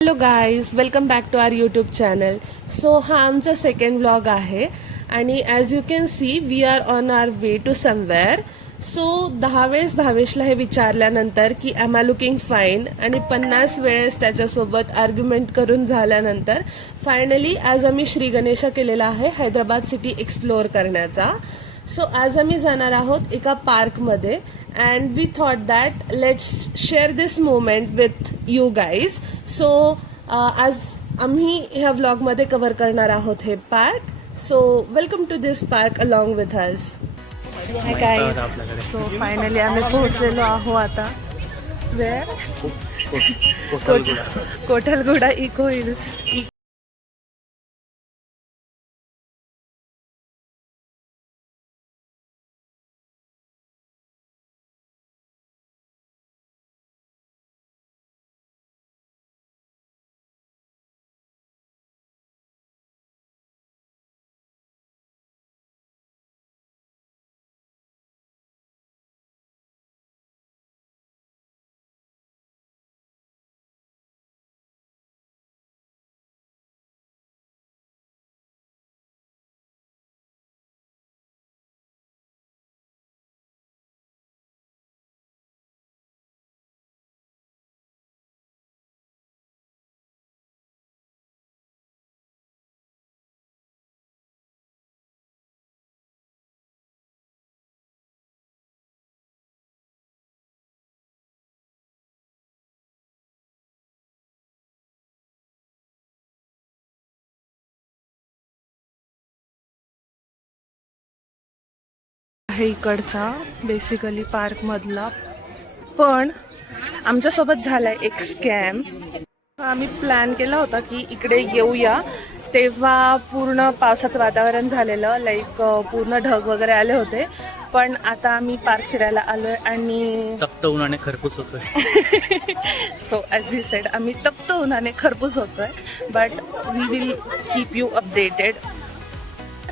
Hello guys, welcome back to our YouTube channel. So हा आमचा second vlog आहे आणि as you can see we are on our way to somewhere. So 10 वेळेस भावेशला हे विचारल्यानंतर की एम आय लुकिंग फाईन आणि 50 वेळेस त्याच्यासोबत आर्ग्युमेंट करून झाल्यानंतर फायनली आज आम्ही श्री गणेशा केलेला आहे हैदराबाद सिटी एक्सप्लोअर करण्याचा. सो आज आम्ही जाणार आहोत एका पार्कमध्ये and we thought that let's share this moment with you guys. So आज आम्ही ह्या व्लॉगमध्ये कव्हर करणार आहोत हे park. So welcome to this park along with us. Hi guys, so finally आम्ही पोहोचलेलो आहो आता वेअर कोठलगुडा इको हिल्स. आहे इकडचा बेसिकली पार्क मधला, पण आमच्यासोबत झालाय एक स्कॅम. आम्ही प्लॅन केला होता की इकडे येऊया, तेव्हा पूर्ण पावसाचं वातावरण झालेलं, लाईक पूर्ण ढग वगैरे आले होते. पण आता आम्ही पार्क फिरायला आलोय आणि तप्त उन्हाने खरपूस होतोय. सो ॲज ही सेड आम्ही तप्त उन्हाने खरपूस होतोय, but we will keep you updated.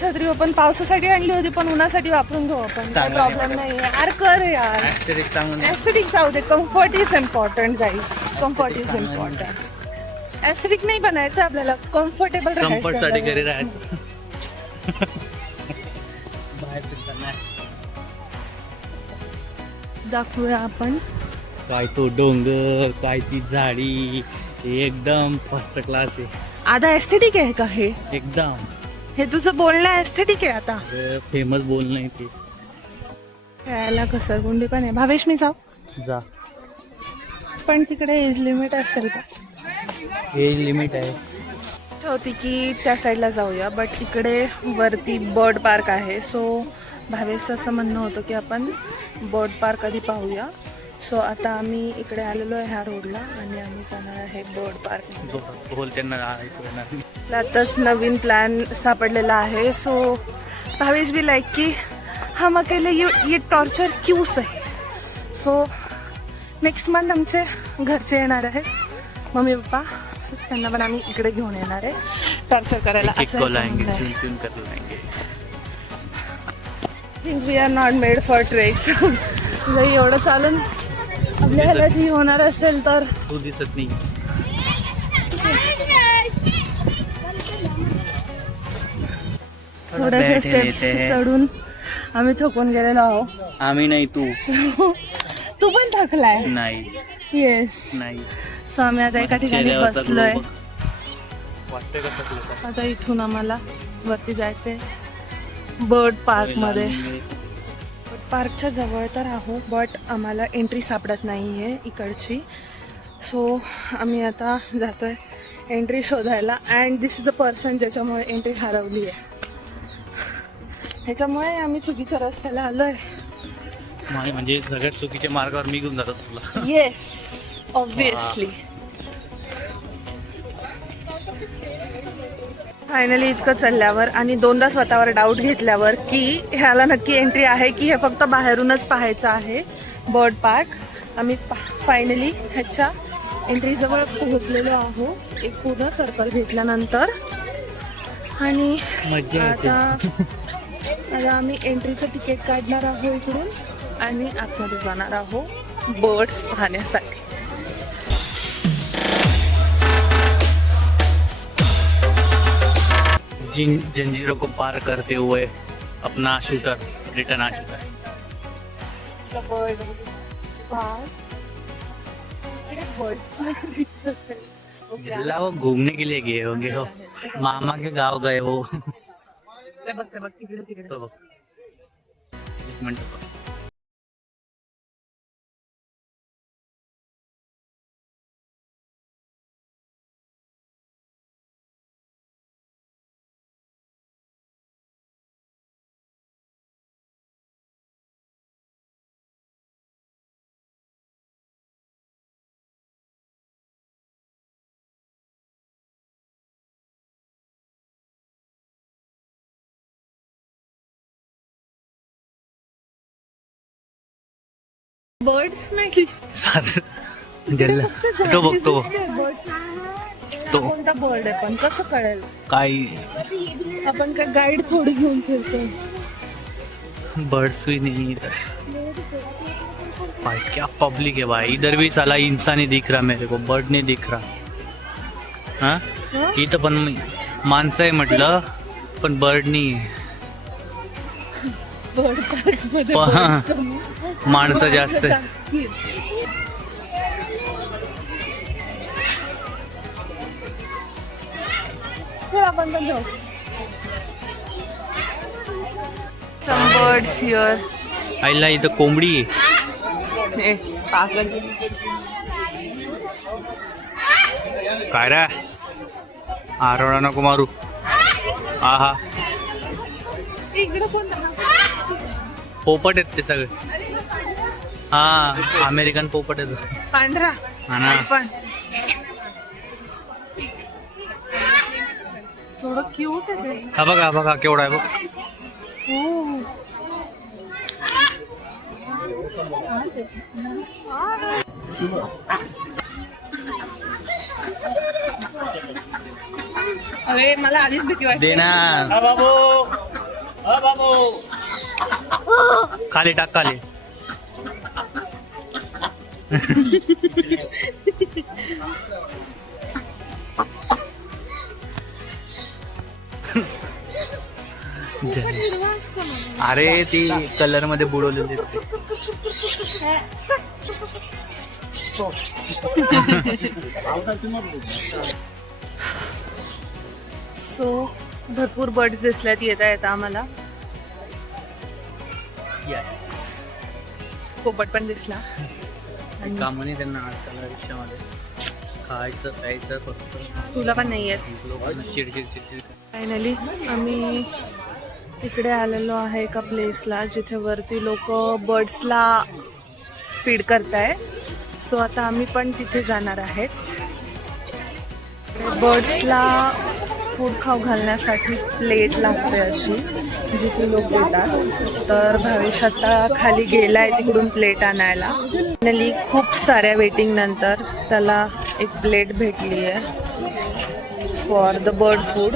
छत्री आपण पावसासाठी आणली होती, पण उन्हासाठी वापरून घेऊ आपण, काही प्रॉब्लेम नाही आहे. यार कर यार, ऍस्थेटिक जाऊ दे, comfort is important guys, comfort is important. Aesthetic नाही बनायचं आपल्याला, कम्फर्टेबल कम्फर्टसाठी घरी राहायचं. दाखवूया आपण. काय तो डोंगर, काय ती झाडी, एकदम फर्स्ट क्लास आहे. आधा एस्थेटिक आहे का हे? एकदम हे तुझं बोलणं एस्थेटिक आहे. आता फेमस बोलणं आहे ते. खेळायला घसरगुंडी पण आहे. भावेश मी जाऊ जा, पण तिकडे एज लिमिट असेल का? एज लिमिट आहे. होती की त्या साईडला जाऊया, बट इकडे वरती बर्ड पार्क आहे. सो भावेशचं असं म्हणणं होतं की आपण बर्ड पार्क आधी पाहूया. सो आता आम्ही इकडे आलेलो आहे ह्या रोडला आणि आम्ही जाणार आहे बर्ड पार्क. बोल त्यांना. आताच नवीन प्लॅन सापडलेला आहे. सो भावेश भी लाईक की हम अकेले ये टॉर्चर क्यों सही. सो नेक्स्ट मंथ आमचे घरचे येणार आहेत, मम्मी पप्पा, त्यांना पण आम्ही इकडे घेऊन येणार आहे टॉर्चर करायला. We are not made for treks. जर एवढं चालून आपल्याला ती होणार असेल तर. तू दिसत नाही. थोड्याशा स्टेप्स चढून आम्ही थकून गेलेलो आहोत. आम्ही नाही, तू. तू पण थकलाय? नाही. येस. नाही. सो आम्ही आता एका ठिकाणी बसलोय. वाटतंय का? आता इथून आम्हाला वरती जायचंय बर्ड पार्क मध्ये. बर्ड पार्कच्या जवळ तर आहो, बट आम्हाला एंट्री सापडत नाहीये इकडची. सो आम्ही आता जातोय एंट्री शोधायला. And this is a person ज्याच्यामुळे एंट्री हरवली आहे. ह्याच्यामुळे आम्ही चुकीच्या रस्त्याला आलोय. म्हणजे सगळ्यात चुकीच्या मार्गावर मी घेऊन जातो तुला. Yes, obviously. फायनली इतकं चालल्यावर आणि दोनदा स्वतःवर डाऊट घेतल्यावर की ह्याला नक्की एंट्री आहे की हे फक्त बाहेरूनच पाहायचं आहे बर्ड पार्क, आम्ही फायनली ह्याच्या एंट्रीजवळ पोहोचलेलो आहो एक पूर्ण सर्कल घेतल्यानंतर. आणि आता आम्ही एंट्रीचं तिकीट काढणार आहोत इकडून आणि आतमध्ये जाणार आहोत बर्ड्स पाहण्यासाठी. जिन जंजीरों को पार करते हुए अपना शूटर रिटर्न आ चुका है। जिल्ला वो घूमने के लिए गए होंगे, हो मामा के गांव गए हो। तो बघ. एक मिनिट. बर्ड्स नाही जिल्हा तो बघ तो तो कोणता बर्ड आहे पण कसं कळेल? काय आपण काय गाईड थोडी घेऊन फिरतो. बर्ड्स भी नहीं इधर भाई, क्या पब्लिक है भाई. इधर भी साला इंसान ही दिख रहा मेरे को, बर्ड नहीं दिख रहा. हाँ इथं पण माणसं आहे म्हटलं, पण बर्ड नाही आहे. बर्ड पार्क मध्ये माणसं जास्त आहे. चल आपण पण जाऊ. Some birds here. आईला इथं कोंबडी आहे. पागल. काय रे, आरोळा नको मारू. आहा इकडे कोण पोपट आहेत ते सगळे. हा अमेरिकन पोपट आहेत. पांढरा हा ना. पण थोडं क्यूट आहे ते. हा बघा बघा केवढा आहे बघ. अरे मला आधीच भीती वाटते. दे ना खाली टाक खाली. अरे ती कलर मध्ये बुडवलेली. सो भरपूर बर्ड्स दिसल्यात येता येता आम्हाला. यस पोपट पण दिसला. कामाने त्यांना आजकाल आयुष्यामध्ये खायचं प्यायचं फक्त. तुला पण नाही येत. लोकांना चिडचिड चिडचिड. फायनली आम्ही इकडे आलेलो आहे एका प्लेसला जिथे वरती लोक बर्ड्सला फीड करताय. सो आता आम्ही पण तिथे जाणार आहेत. बर्ड्सला फूड खाऊ घालण्यासाठी प्लेट लागते अशी जिथे लोक देतात. तर भावेश आता खाली गेलाय तिकडून प्लेट आणायला. फायनली खूप साऱ्या वेटिंग नंतर त्याला एक प्लेट भेटली आहे फॉर द बर्ड फूड.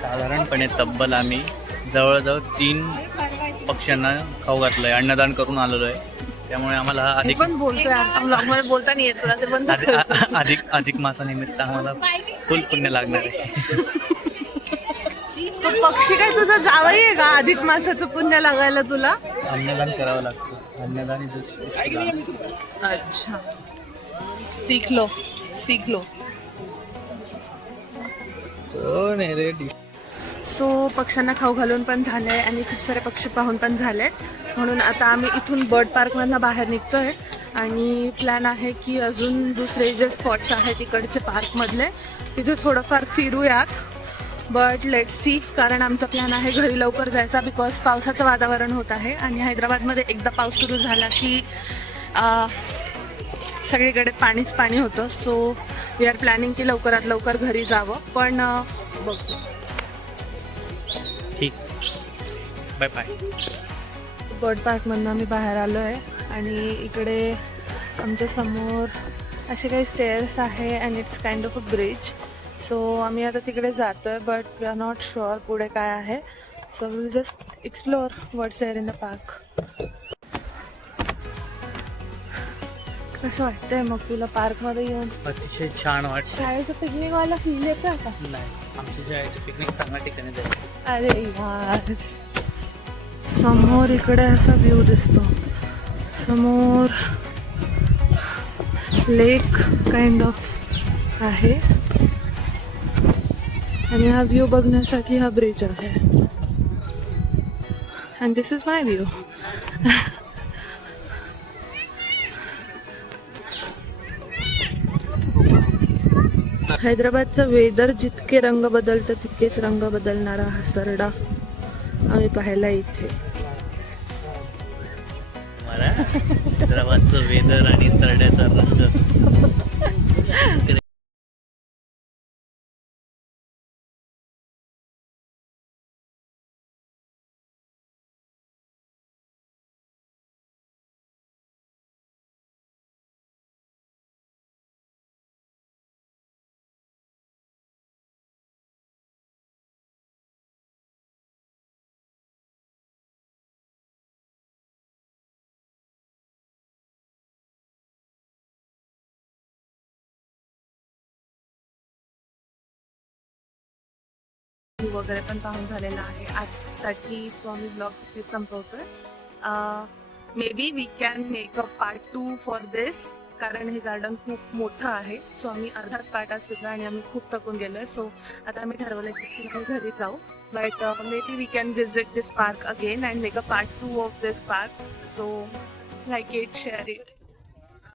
साधारणपणे तब्बल आम्ही जवळजवळ 3 पक्ष्यांना खाऊ घातलंय, अन्नदान करून आलेलो आहे. त्यामुळे आम्हाला अधिक पण बोलतोय आम्हाला बोलता नाही येत तुला ते बंद कर. अधिक मासानिमित्त आम्हाला फुल पुण्य लागणार आहे. तो पक्षी काय तुझा जावई आहे का अधिक मासाचं पुण्य लागायला तुला? अन्नदान करावं लागतं. अन्नदान इज. अच्छा सीख लो. कोण आहे रे? सो पक्ष्यांना खाऊ घालून पण झालंय आणि खूप सारे पक्षी पाहून पण झालेत. म्हणून आता आम्ही इथून बर्ड पार्कमधनं बाहेर निघतोय आणि प्लॅन आहे की अजून दुसरे जे स्पॉट्स आहेत इकडचे पार्कमधले तिथे थोडंफार फिरूयात. बट लेट सी, कारण आमचा प्लॅन आहे घरी लवकर जायचा बिकॉज पावसाचं वातावरण होत आहे आणि हैदराबादमध्ये एकदा पाऊस सुरू झाला की सगळीकडे पाणीच पाणी होतं. सो वी आर प्लॅनिंग की लवकरात लवकर घरी जावं, पण बघू. ठीक, बाय बाय. बर्ड पार्कमधनं आम्ही बाहेर आलो आहे आणि इकडे आमच्या समोर असे काही स्टेअर्स आहे and it's kind of a bridge. So आम्ही आता तिकडे जातो आहे but we are not sure पुढे काय आहे. So will just explore what's there in the park. कसं वाटतंय मग तुला पार्कमध्ये येऊन? अतिशय छान वाटतं. शाळेचं पिकनिकवाला फील येतं का? नाही, आमच्या शाळेची पिकनिक चांगल्या ठिकाणी जायची. अरे यार, समोर इकडे असा व्ह्यू दिसतो. समोर लेक काइंड ऑफ आहे आणि हा व्ह्यू बघण्यासाठी हा ब्रिज आहे. And this is my view. हैदराबादचं वेदर जितके रंग बदलतं तितकेच रंग बदलणारा हा सरडा आम्ही पाहायला इथे. मला हैदराबादचं वेदर आणि सरड्याचा रंग वगैरे पण पाहून झालेला आहे आजसाठी. सो आम्ही ब्लॉग तिथे संपवतोय. May be we can make a part 2 for this, कारण हे गार्डन खूप मोठं आहे. सो आम्ही अर्धाच पार्ट आज सुद्धा आणि आम्ही खूप थकून गेलोय. सो आता आम्ही ठरवलं की आम्ही घरी जाऊ. But may be we can visit this park again and make a part 2 of this park. So like it, share it.